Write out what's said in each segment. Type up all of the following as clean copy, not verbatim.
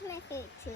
brush my feet too.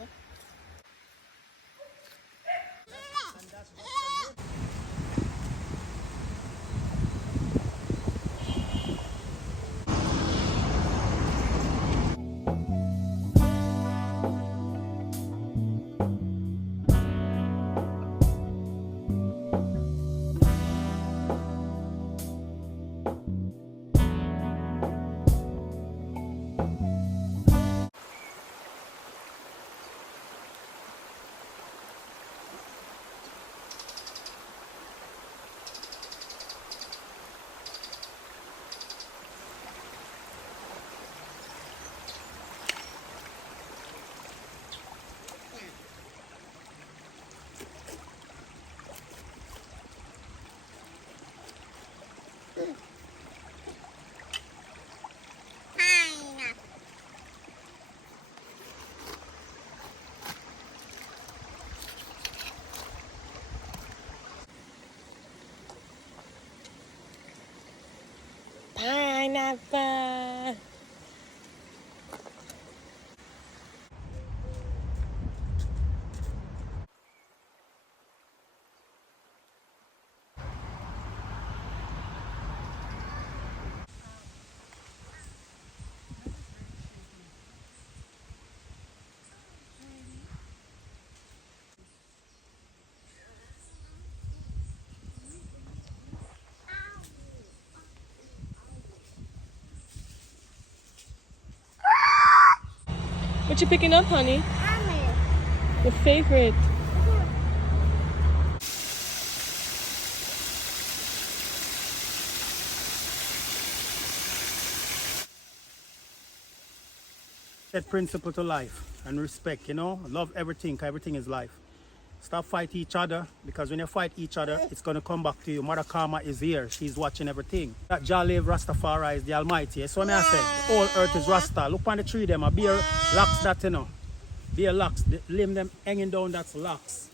Pineapple. What you picking up, honey? Almond. Your favorite. That principle to life and respect, you know, love everything, 'cause everything is life. Stop fight each other, because when you fight each other, it's going to come back to you. Mother Karma is here. She's watching everything. That Jalev Rastafari is the Almighty. So I say, the whole earth is Rasta. Look on the tree, them. A beer locks that, you know. Beer locks. The limb them hanging down, that's locks.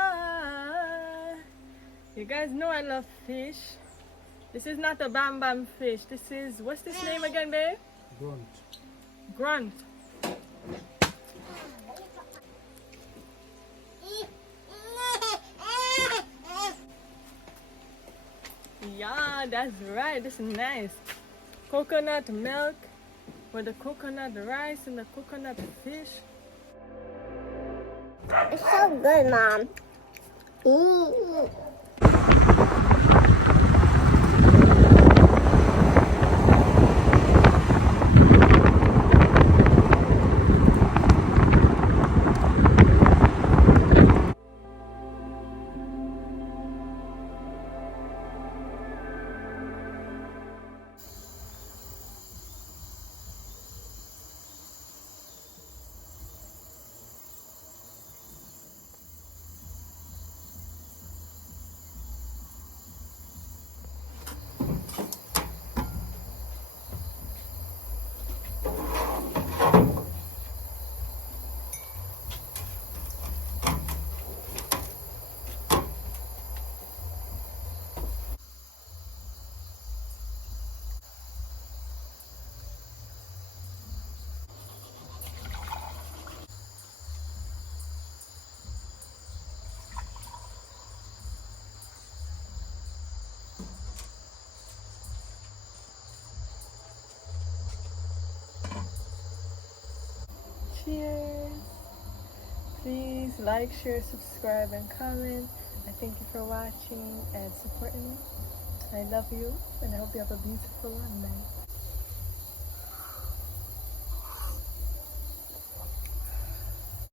Ah, you guys know I love fish. This is not a bam bam fish. This is, what's this name again, babe? Grunt. Grunt. Yeah, that's right. This is nice. Coconut milk with the coconut rice and the coconut fish. It's so good, Mom. Ooh. Cheers. Please like, share, subscribe, and comment. I thank you for watching and supporting me. I love you, and I hope you have a beautiful night.